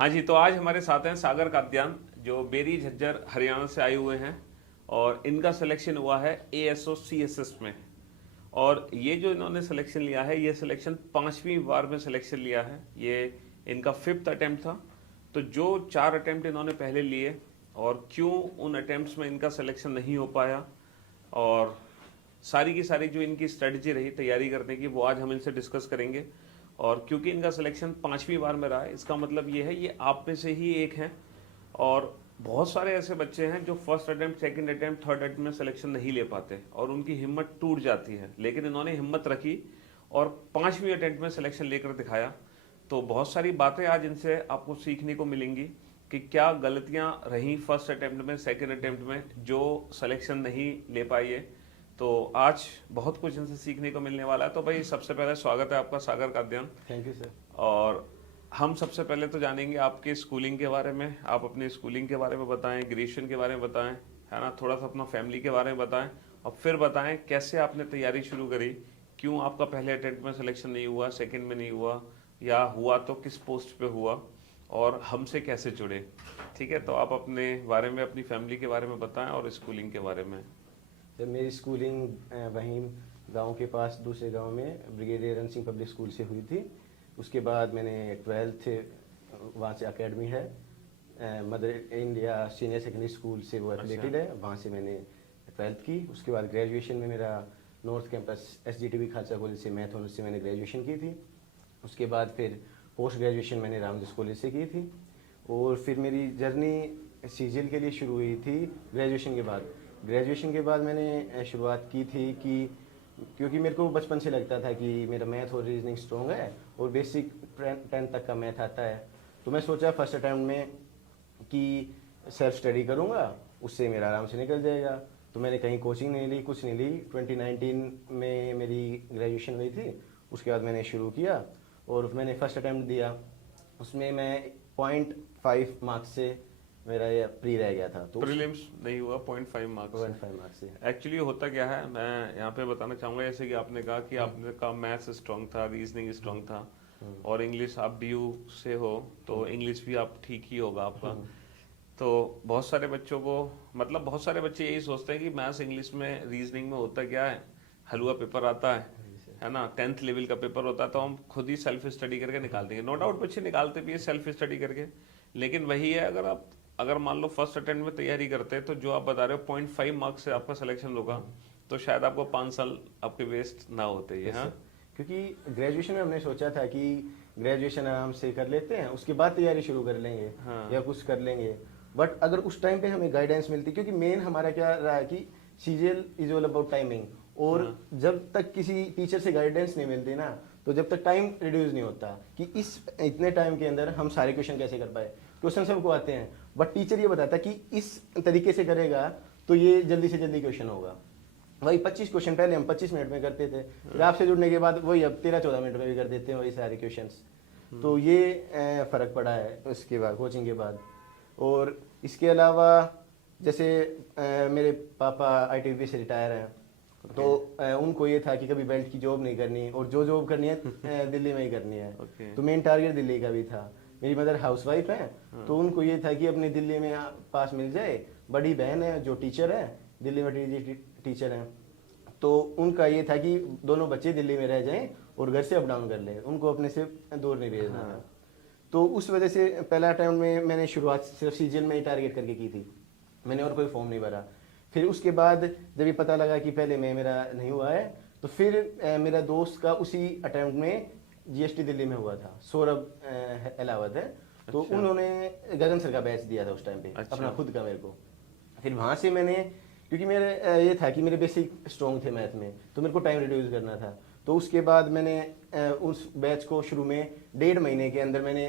हाँ जी, तो आज हमारे साथ हैं सागर कात्यान जो बेरी झज्जर हरियाणा से आए हुए हैं और इनका सिलेक्शन हुआ है एएसओ सीएसएस में। और ये जो इन्होंने सिलेक्शन लिया है, ये सिलेक्शन 5वीं बार में सिलेक्शन लिया है। ये इनका 5th अटेम्प्ट था। तो जो 4 अटेम्प्ट इन्होंने पहले लिए और क्यों उन अटेम्प्ट्स में इनका सिलेक्शन नहीं हो पाया और सारी की सारी जो इनकी स्ट्रेटजी रही तैयारी करने की, वो आज हम इनसे डिस्कस करेंगे। और क्योंकि इनका सिलेक्शन 5वीं बार में रहा है, इसका मतलब ये है ये आप में से ही एक हैं। और बहुत सारे ऐसे बच्चे हैं जो first attempt, second attempt, third attempt में सिलेक्शन नहीं ले पाते और उनकी हिम्मत टूट जाती है, लेकिन इन्होंने हिम्मत रखी और 5वीं अटेम्प्ट में सिलेक्शन लेकर दिखाया। तो बहुत सारी बातें आज इनसे आपको सीखने को मिलेंगी कि क्या गलतियां रहीं फर्स्ट अटेम्प्ट में, सेकंड अटेम्प्ट में, जो सिलेक्शन नहीं ले पाई है। तो आज बहुत कुछ इनसे सीखने को मिलने वाला है। तो भाई सबसे पहले स्वागत है आपका Sagar Katyan. Thank you sir. और हम सबसे पहले तो जानेंगे आपके स्कूलिंग के बारे में। आप अपने स्कूलिंग के बारे में बताएं, ग्रेजुएशन के बारे में बताएं, है ना, थोड़ा सा अपना फैमिली के बारे में बताएं और फिर बताएं कैसे आपने तैयारी शुरू करी, क्यों आपका पहले अटेम्प्ट में सिलेक्शन नहीं हुआ, सेकंड में नहीं हुआ, या हुआ तो किस पोस्ट पे हुआ और हमसे कैसे जुड़े। ठीक है, तो आप अपने बारे में, अपनी फैमिली के बारे में बताएं और स्कूलिंग के बारे में। सर मेरी स्कूलिंग वहीं गांव के पास दूसरे गांव में brigadier run Singh public school से हुई थी। उसके बाद मैंने 12th वहाँ से एकेडमी है mother India senior secondary school से वो एफिलेटेड है, वहाँ से मैंने 12th की। उसके बाद ग्रेजुएशन में मेरा north campus SGTB Khalsa college से मैथ ऑनर्स से मैंने ग्रेजुएशन की थी। उसके बाद फिर पोस्ट ग्रेजुएशन मैंने रामदास कॉलेज से की थी और फिर मेरी जर्नी सीजीएल के लिए शुरू हुई थी ग्रेजुएशन के बाद। ग्रेजुएशन के बाद मैंने शुरुआत की थी कि क्योंकि मेरे को बचपन से लगता था कि मेरा मैथ और रीजनिंग स्ट्रॉन्ग है और बेसिक 10th तक का मैथ आता है, तो मैं सोचा फर्स्ट अटैम्प्ट में कि सेल्फ स्टडी करूँगा, उससे मेरा आराम से निकल जाएगा। तो मैंने कहीं कोचिंग नहीं ली, कुछ नहीं ली। 2019 में मेरी ग्रेजुएशन हुई थी। उसके बाद मैंने शुरू किया और मैंने फर्स्ट अटैम्प्ट दिया। उसमें मैं 0.5 मार्क्स से मेरा ये प्री रह गया था। तो प्रीलिम्स नहीं हुआ 0.5 मार्क्स। 0.5 मार्क्स से एक्चुअली होता क्या है, मैं यहाँ पे बताना चाहूँगा, जैसे कि आपने कहा कि आपने कहा मैथ्स स्ट्रांग था, रीजनिंग स्ट्रांग था और इंग्लिश, आप बीयू से हो तो इंग्लिश भी आप ठीक ही होगा आपका। तो बहुत सारे बच्चों को, मतलब बहुत सारे बच्चे यही सोचते हैं कि मैथ्स, इंग्लिश में, रीजनिंग में होता क्या है, हलवा पेपर आता है ना, 10th लेवल का पेपर होता है, तो हम खुद ही सेल्फ स्टडी करके निकाल देंगे। नो डाउट बच्चे निकालते भी है सेल्फ स्टडी करके, लेकिन वही है, अगर मान लो फर्स्ट अटेम्प्ट में तैयारी करते हैं तो जो आप बता रहे हो 0.5 मार्क्स से आपका सिलेक्शन होगा, तो शायद आपको 5 साल आपके वेस्ट ना होते ये। हाँ, क्योंकि ग्रेजुएशन में हमने सोचा था कि ग्रेजुएशन आराम से कर लेते हैं, उसके बाद तैयारी शुरू कर लेंगे या कुछ कर लेंगे। बट अगर उस टाइम पे हमें गाइडेंस मिलती, क्योंकि मेन हमारा क्या रहा है कि CGL is all about timing, और जब तक किसी टीचर से गाइडेंस नहीं मिलती ना, तो जब तक टाइम रिड्यूस नहीं होता कि इस इतने टाइम के अंदर हम सारे क्वेश्चन कैसे कर पाए। क्वेश्चन सबको आते हैं, बट टीचर ये बताता कि इस तरीके से करेगा तो ये जल्दी से जल्दी क्वेश्चन होगा। वही 25 क्वेश्चन पहले हम 25 मिनट में करते थे, फिर आपसे जुड़ने के बाद वही अब 13-14 मिनट में भी कर देते हैं वही सारे क्वेश्चंस। तो ये फर्क पड़ा है उसके बाद, कोचिंग के बाद। और इसके अलावा जैसे मेरे पापा आईटीबीपी से रिटायर हैं, तो उनको ये था कि कभी बेल्ट की जॉब नहीं करनी और जो जॉब करनी है दिल्ली में ही करनी है। तो मेन टारगेट दिल्ली का भी था। मेरी मदर हाउसवाइफ है, तो उनको ये था कि अपने दिल्ली में पास मिल जाए। बड़ी बहन है जो टीचर है, दिल्ली में टीचर है, तो उनका ये था कि दोनों बच्चे दिल्ली में रह जाएं और घर से अप डाउन कर लें, उनको अपने से दूर नहीं भेजना था। तो उस वजह से पहला टाइम में मैंने शुरुआत सिर्फ सीजीएल में ही टारगेट करके की थी, मैंने और कोई फॉर्म नहीं भरा। फिर उसके बाद जब ये पता लगा कि पहले में मेरा नहीं हुआ है, तो फिर मेरा दोस्त का उसी अटेम्प्ट में जीएसटी दिल्ली में हुआ था, सौरभ अलावत है। तो उन्होंने गगन सर का बैच दिया था उस टाइम पे, अपना खुद का मेरे को। फिर वहाँ से मैंने, क्योंकि मेरे ये था कि मेरे बेसिक स्ट्रॉन्ग थे मैथ में, तो मेरे को टाइम रिड्यूस करना था। तो उसके बाद मैंने उस बैच को शुरू में 1.5 महीने के अंदर मैंने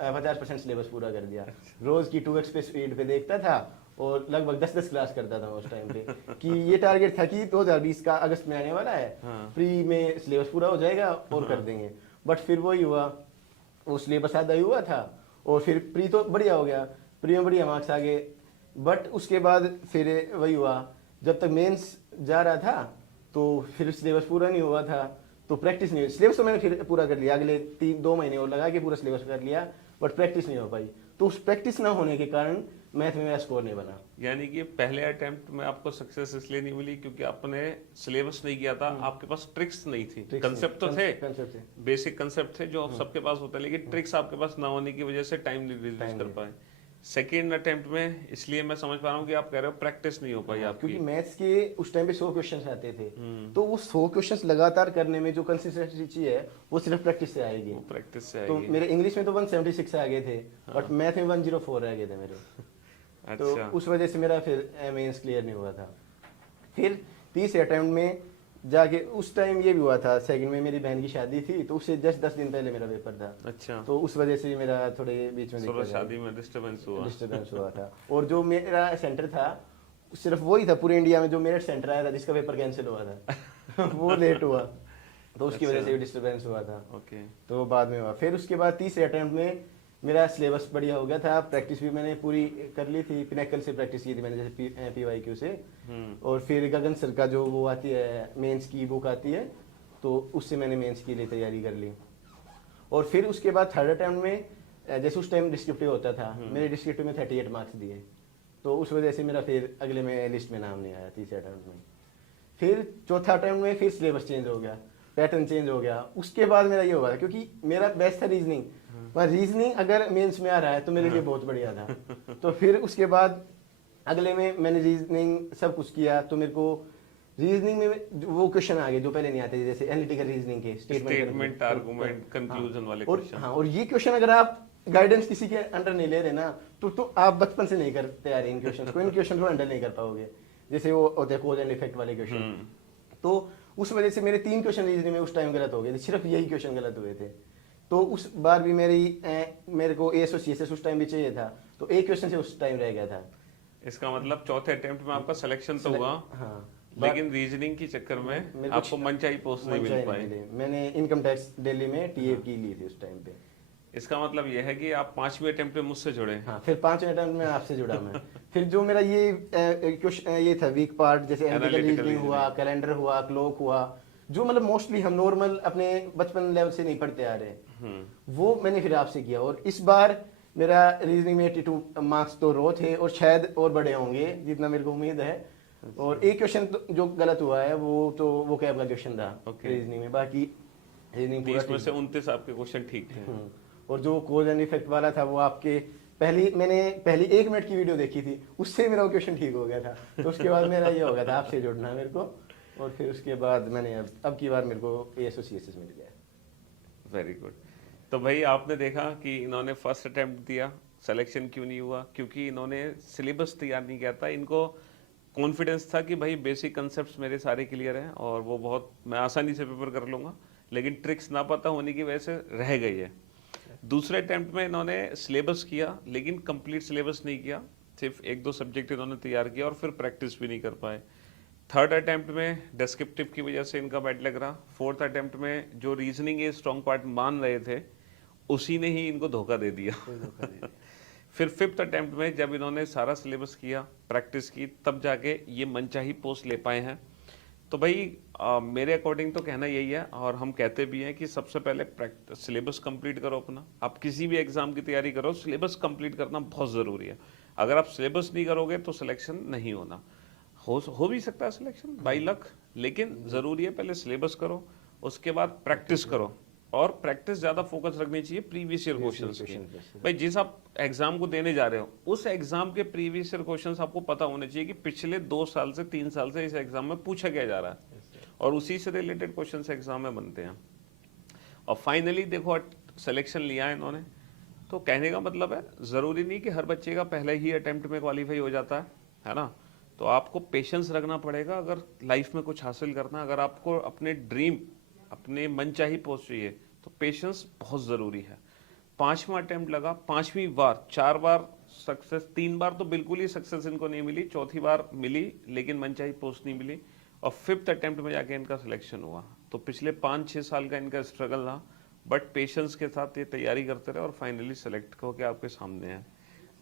50% सिलेबस पूरा कर दिया। रोज़ की 2x पे स्पीड पे देखता था और लगभग 10-10 क्लास करता था उस टाइम पे कि ये टारगेट था कि 2020 का अगस्त में आने वाला है, प्री में सिलेबस पूरा हो जाएगा और कर देंगे। बट फिर वही हुआ, वो सिलेबस आधा ही हुआ था और फिर प्री तो बढ़िया हो गया, प्री में बढ़िया मार्क्स आ गए। बट उसके बाद फिर वही हुआ, जब तक मेंस जा रहा था तो फिर सिलेबस पूरा नहीं हुआ था, तो प्रैक्टिस नहीं हुई। सिलेबस तो मैंने फिर पूरा कर लिया, अगले 2 महीने और लगा के पूरा सिलेबस कर लिया। बट प्रैक्टिस नहीं हो पाई। तो उस प्रैक्टिस ना होने के कारण मैथ में मेरा स्कोर नहीं बना। यानी कि पहले अटेम्प्ट में आपको सक्सेस इसलिए नहीं मिली क्योंकि आपने सिलेबस नहीं किया था, आपके पास ट्रिक्स नहीं थी। कंसेप्ट तो थे, कंसेप्ट थे, बेसिक कंसेप्ट थे जो सबके पास होता है, लेकिन ट्रिक्स आपके पास ना होने की वजह से टाइम नहीं रिड्यूस कर पाए। सेकेंड अटेम्प्ट में इसलिए मैं समझ पा रहा हूँ कि आप कह रहे हो प्रैक्टिस नहीं हो पाई आपकी। क्योंकि मैथ्स के उस टाइम पे 100 क्वेश्चंस आते थे, तो वो 100 क्वेश्चंस लगातार करने में जो कंसिस्टेंसी चाहिए है वो सिर्फ प्रैक्टिस से आएगी। प्रैक्टिस से तो आएगी। मेरे इंग्लिश में तो 176 आ गए थे, बट मैथ में 104 रह गए थे मेरे। तो अच्छा। उस वजह से मेरा फिर मेंस क्लियर नहीं हुआ था। फिर तीसरे अटेम्प्ट में जाके उस टाइम ये भी हुआ था, सेकंड में मेरी बहन की शादी थी, तो उससे जस्ट 10 दिन पहले मेरा पेपर था। अच्छा। तो उस वजह से मेरा थोड़े बीच में थोड़ा शादी में डिस्टरबेंस हुआ था। और जो मेरा सेंटर था सिर्फ वही था पूरे इंडिया में जो मेरिट सेंटर आया था जिसका पेपर कैंसिल हुआ था वो लेट हुआ, तो उसकी वजह से डिस्टरबेंस हुआ था। ओके। तो बाद में हुआ। फिर उसके बाद तीसरे अटेम्प्ट में मेरा सिलेबस बढ़िया हो गया था, प्रैक्टिस भी मैंने पूरी कर ली थी, पिनेकल से प्रैक्टिस की थी मैंने, जैसे PYQ से। और फिर गगन सर का जो वो आती है मेंस की बुक आती है, तो उससे मैंने मेंस के लिए तैयारी कर ली। और फिर उसके बाद थर्ड अटेम्प्ट में जैसे उस टाइम डिस्क्रिप्टिव होता था, मेरे डिस्क्रिप्टिव में 38 मार्क्स दिए, तो उस वजह से मेरा फिर अगले में लिस्ट में नाम नहीं आया तीसरे अटेम्प्ट में। फिर चौथा अटेम्प्ट में फिर सिलेबस चेंज हो गया, पैटर्न चेंज हो गया। उसके बाद मेरा ये हुआ क्योंकि मेरा बेस्ट था रीजनिंग, पर रीजनिंग अगर मेंस में आ रहा है तो मेरे लिए बहुत बढ़िया था। तो फिर उसके बाद अगले में मैंने रीजनिंग सब कुछ किया, तो मेरे को रीजनिंग में वो क्वेश्चन आ गए जो पहले नहीं आते थे, जैसे एनालिटिकल रीजनिंग के स्टेटमेंट, आर्गुमेंट, कंक्लूजन वाले क्वेश्चन। हाँ, और ये क्वेश्चन अगर आप गाइडेंस किसी के अंडर नहीं ले रहे ना, तो आप बचपन से नहीं करते आ रहे इन क्वेश्चन को, इन क्वेश्चन को अंडर नहीं कर पाओगे, जैसे वो होते हैं कोज एंड इफेक्ट वाले क्वेश्चन। तो उस वजह से मेरे 3 क्वेश्चन रीजनिंग में उस टाइम गलत हो गए थे, सिर्फ यही क्वेश्चन गलत हुए थे। तो उस बार भी मेरे को ASO CSS उस टाइम भी चाहिए था, तो एक क्वेश्चन से उस टाइम रह गया था। इसका मतलब चौथे अटेम्प्ट में आपका सिलेक्शन तो हुआ, हाँ, लेकिन रीजनिंग के चक्कर में आपको मनचाही पोस्ट नहीं मिल पाई। मैंने इनकम टैक्स दिल्ली में TA की ली थी उस टाइम पे। इसका मतलब यह है कि आप 5वें अटेम्प्ट में मुझसे जुड़े। हाँ, फिर 5वें अटेम्प्ट में आपसे जुड़ा मैं। फिर जो मेरा ये क्वेश्चन ये था वीक पार्ट, जैसे एनालिटिकल रीजनिंग हुआ, कैलेंडर हुआ, क्लॉक हुआ, जो मतलब मोस्टली हम नॉर्मल अपने बचपन लेवल से नहीं पढ़ते आ रहे, वो मैंने फिर आपसे किया। और इस बार मेरा रीजनिंग में 82 मार्क्स तो रो थे, और शायद और बड़े होंगे जितना मेरे को उम्मीद है। और एक क्वेश्चन जो गलत हुआ है वो कैब का क्वेश्चन था रीजनिंग में, बाकी रीजनिंग 30 में से 29 आपके क्वेश्चन ठीक थे। और जो कोज एंड इफेक्ट वाला था वो आपके मैंने पहली 1 मिनट की वीडियो देखी थी, उससे मेरा वो क्वेश्चन ठीक हो गया था। तो उसके बाद मेरा ये हो गया था आपसे जुड़ना मेरे को, और फिर उसके बाद मैंने अब की बार मेरे को ASO CSS मिल गया। Very good. तो भाई आपने देखा कि इन्होंने फर्स्ट अटेम्प्ट दिया, सिलेक्शन क्यों नहीं हुआ? क्योंकि इन्होंने सिलेबस तैयार नहीं किया था। इनको कॉन्फिडेंस था कि भाई बेसिक कंसेप्ट्स मेरे सारे क्लियर हैं और वो बहुत मैं आसानी से पेपर कर लूँगा, लेकिन ट्रिक्स ना पता होने की वजह से रह गई है। दूसरे अटेम्प्ट में इन्होंने सिलेबस किया, लेकिन कंप्लीट सिलेबस नहीं किया, सिर्फ 1-2 सब्जेक्ट इन्होंने तैयार किया और फिर प्रैक्टिस भी नहीं कर पाए। थर्ड अटेम्प्ट में डिस्क्रिप्टिव की वजह से इनका बैड लग रहा। फोर्थ अटेम्प्ट में जो रीजनिंग ये स्ट्रॉन्ग पार्ट मान रहे थे, उसी ने ही इनको धोखा दे दिया। फिर फिफ्थ अटेम्प्ट में जब इन्होंने सारा सिलेबस किया, प्रैक्टिस की, तब जाके ये मनचाही पोस्ट ले पाए हैं। तो भाई मेरे अकॉर्डिंग तो कहना यही है, और हम कहते भी हैं कि सबसे पहले सिलेबस कंप्लीट करो अपना। आप किसी भी एग्जाम की तैयारी करो, सिलेबस कंप्लीट करना बहुत ज़रूरी है। अगर आप सिलेबस नहीं करोगे तो सिलेक्शन नहीं होना। हो भी सकता है सिलेक्शन बाई लक, लेकिन ज़रूरी है पहले सिलेबस करो, उसके बाद प्रैक्टिस करो, और प्रैक्टिस ज़्यादा फोकस रखनी चाहिए प्रीवियस ईयर क्वेश्चंस की। भाई जिस आप एग्जाम को देने जा रहे हो, उस एग्जाम के प्रीवियस ईयर क्वेश्चंस आपको पता होने चाहिए कि पिछले 2 साल से 3 साल से इस एग्जाम में पूछा क्या जा रहा है, और उसी से रिलेटेड क्वेश्चंस एग्जाम में बनते हैं। और फाइनली देखो सिलेक्शन लिया है इन्होंने, तो कहने का मतलब है ज़रूरी नहीं कि हर बच्चे का पहले ही अटेम्प्ट में क्वालिफाई हो जाता है ना। तो आपको पेशेंस रखना पड़ेगा अगर लाइफ में कुछ हासिल करना। अगर आपको अपने ड्रीम, अपने मनचाही पोस्ट चाहिए, तो पेशेंस बहुत ज़रूरी है। 5वां अटेम्प्ट लगा, 5वीं बार, 4 बार सक्सेस, 3 बार तो बिल्कुल ही सक्सेस इनको नहीं मिली, चौथी बार मिली लेकिन मनचाही पोस्ट नहीं मिली, और 5th अटेम्प्ट में जाके इनका सिलेक्शन हुआ। तो पिछले 5-6 साल का इनका स्ट्रगल रहा, बट पेशेंस के साथ ये तैयारी करते रहे और फाइनली सेलेक्ट होकर आपके सामने है।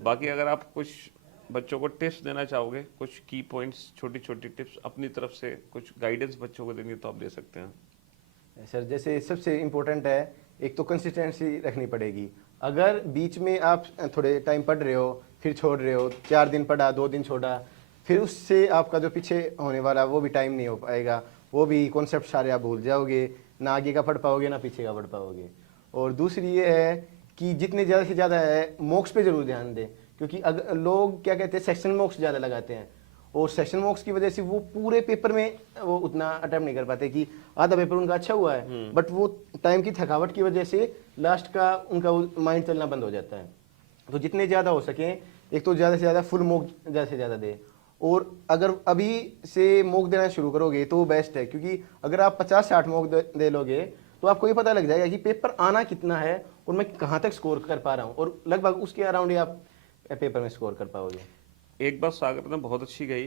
बाकी अगर आप कुछ बच्चों को टिप्स देना चाहोगे, कुछ की पॉइंट्स, छोटी छोटी टिप्स अपनी तरफ से कुछ गाइडेंस बच्चों को देंगे तो आप दे सकते हैं। सर जैसे सबसे इम्पोर्टेंट है, एक तो कंसिस्टेंसी रखनी पड़ेगी। अगर बीच में आप थोड़े टाइम पढ़ रहे हो, फिर छोड़ रहे हो, 4 दिन पढ़ा, 2 दिन छोड़ा, फिर उससे आपका जो पीछे होने वाला वो भी टाइम नहीं हो पाएगा, वो भी कॉन्सेप्ट सारे आप भूल जाओगे, ना आगे का पढ़ पाओगे ना पीछे का पढ़ पाओगे। और दूसरी ये है कि जितने ज़्यादा से ज़्यादा है मॉक्स पे ज़रूर ध्यान दें, क्योंकि अगर लोग क्या कहते हैं सेक्शन मॉक्स ज़्यादा लगाते हैं, और सेशन मॉक्स की वजह से वो पूरे पेपर में वो उतना अटेम्प्ट नहीं कर पाते कि आधा पेपर उनका अच्छा हुआ है, बट वो टाइम की थकावट की वजह से लास्ट का उनका माइंड चलना बंद हो जाता है। तो जितने ज़्यादा हो सके, एक तो ज़्यादा से ज़्यादा फुल मॉक ज़्यादा से ज़्यादा दे, और अगर अभी से मॉक देना शुरू करोगे तो बेस्ट है, क्योंकि अगर आप 50-60 मॉक दे लोगे तो आपको ये पता लग जाएगा कि पेपर आना कितना है और मैं कहाँ तक स्कोर कर पा रहा हूँ, और लगभग उसके अराउंड ही आप पेपर में स्कोर कर पाओगे। एक बात सागर ने बहुत अच्छी कही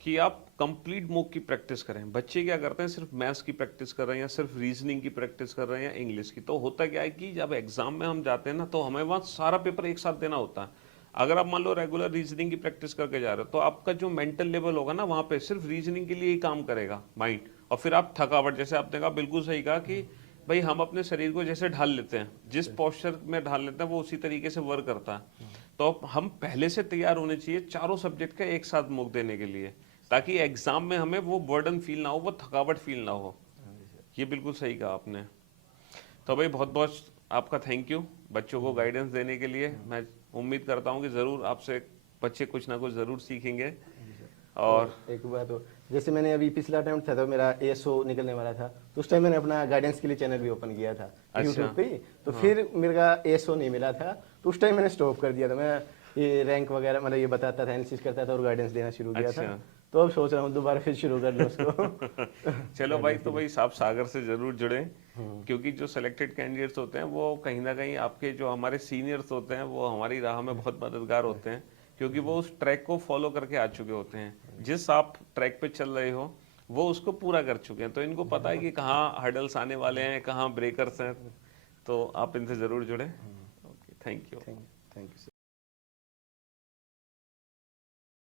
कि आप कंप्लीट मॉक की प्रैक्टिस करें। बच्चे क्या करते हैं, सिर्फ मैथ्स की प्रैक्टिस कर रहे हैं या सिर्फ रीजनिंग की प्रैक्टिस कर रहे हैं या इंग्लिश की, तो होता क्या है कि जब एग्जाम में हम जाते हैं ना तो हमें वहाँ सारा पेपर एक साथ देना होता है। अगर आप मान लो रेगुलर रीजनिंग की प्रैक्टिस करके जा रहे हो तो आपका जो मेंटल लेवल होगा ना वहाँ पे सिर्फ रीजनिंग के लिए ही काम करेगा माइंड, और फिर आप थकावट, जैसे आपने कहा बिल्कुल सही कहा कि भाई हम अपने शरीर को जैसे ढाल लेते हैं, जिस पोस्चर में ढाल लेते हैं वो उसी तरीके से वर्क करता है। तो हम पहले से तैयार होने चाहिए चारों सब्जेक्ट का एक साथ मॉक देने के लिए, ताकि एग्जाम में हमें वो बर्डन फील ना हो, वो थकावट फील ना हो। ये बिल्कुल सही कहा आपने। तो भाई बहुत बहुत आपका थैंक यू बच्चों को गाइडेंस देने के लिए। मैं उम्मीद करता हूँ कि ज़रूर आपसे बच्चे कुछ ना कुछ ज़रूर सीखेंगे। और एक बात हो, जैसे मैंने अभी पिछला अटेम्प्ट था तो मेरा ASO निकलने वाला था, तो उस टाइम मैंने अपना गाइडेंस के लिए चैनल भी ओपन किया था YouTube पे, तो फिर मेरा ASO नहीं मिला था, तो उस टाइम मैंने स्टॉप कर दिया था। मैं ये रैंक वगैरह मतलब ये बताता था, एनालिसिस करता था और गाइडेंस देना शुरू किया था। तो अब सोच रहा हूँ दोबारा फिर शुरू कर लो उसको। चलो भाई, तो भाई आप सागर से जरूर जुड़े, क्योंकि जो सिलेक्टेड कैंडिडेट्स होते हैं वो कहीं ना कहीं आपके जो हमारे सीनियर्स होते हैं वो हमारी राह में बहुत मददगार होते हैं, क्योंकि वो उस ट्रैक को फॉलो करके आ चुके होते हैं। जिस आप ट्रैक पे चल रहे हो वो उसको पूरा कर चुके हैं, तो इनको पता है कि कहाँ हर्डल्स आने वाले हैं, कहाँ ब्रेकर्स हैं। तो आप इनसे जरूर जुड़े। Okay, thank you.